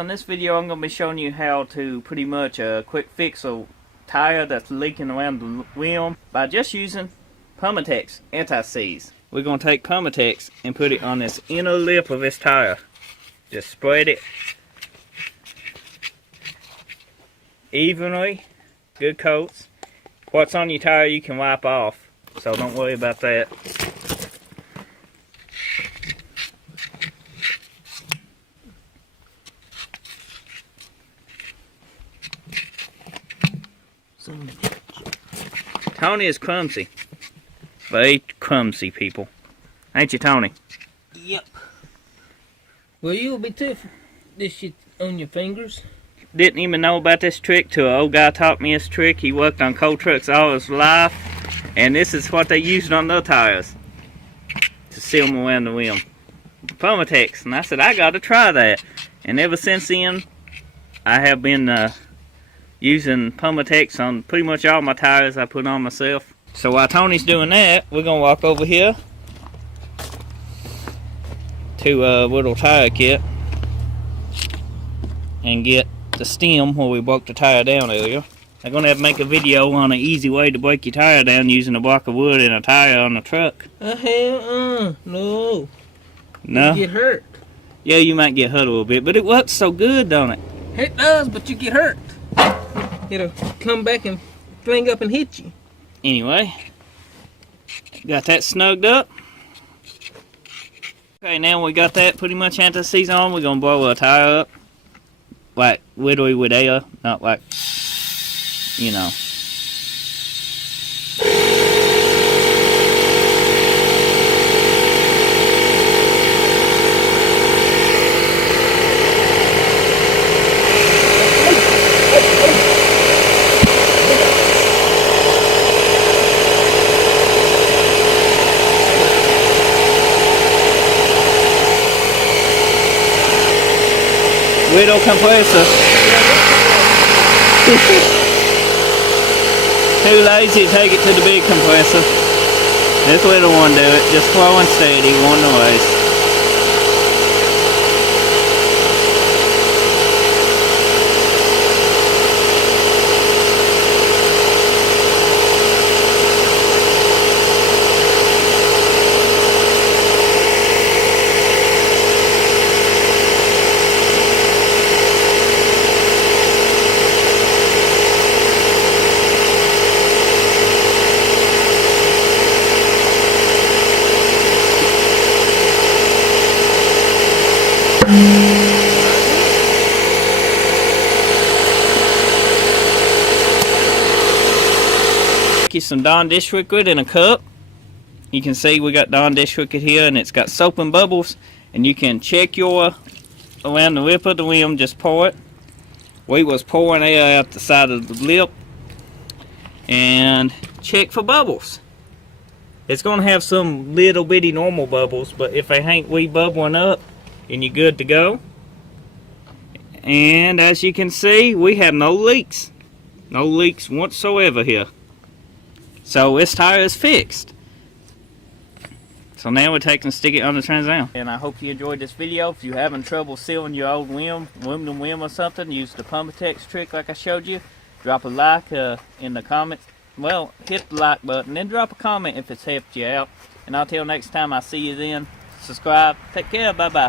On this video I'm going to be showing you how to pretty much quick fix a tire that's leaking around the rim by just using Permatex anti-seize. We're going to take Permatex and put it on this inner lip of this tire. Just spread it evenly, good coats. What's on your tire you can wipe off, so don't worry about that. Tony is clumsy. Very clumsy, people. Ain't you, Tony? Yep. Well, you'll be tough. This shit on your fingers. Didn't even know about this trick till an old guy taught me this trick. He worked on coal trucks all his life, and this is what they used on their tires to seal them around the rim. Permatex, and I said I got to try that. And ever since then, I have been using Permatex on pretty much all my tires I put on myself. So while Tony's doing that, we're gonna walk over here to a little tire kit and get the stem where we broke the tire down earlier. I'm gonna have to make a video on an easy way to break your tire down using a block of wood and a tire on the truck. No. No? You get hurt. Yeah, you might get hurt a little bit, but it works so good, don't it? It does, but you get hurt. It'll come back and fling up and hit you. Anyway, got that snugged up. Okay, now we got that pretty much anti-seize on, we're gonna blow a tire up. Like, literally with air, not like, you know. Widow compressor. Too lazy to take it to the big compressor. This little one do it, just slow and steady, one noise. Get some Dawn dish liquid in a cup. You can see we got Dawn dish liquid here, and it's got soap and bubbles, and you can check your around the lip of the rim. Just pour it. We was pouring air out the side of the lip and check for bubbles. It's gonna have some little bitty normal bubbles, but if they ain't wee bubbling up, then you're good to go. And as you can see, we have no leaks whatsoever here. So this tire is fixed. So now we're taking and stick it on the transom. And I hope you enjoyed this video. If you're having trouble sealing your old aluminum rim or something, use the Permatex trick like I showed you. Drop a like in the comments. Well, hit the like button, then drop a comment if it's helped you out. And until next time, I'll see you then. Subscribe. Take care. Bye-bye.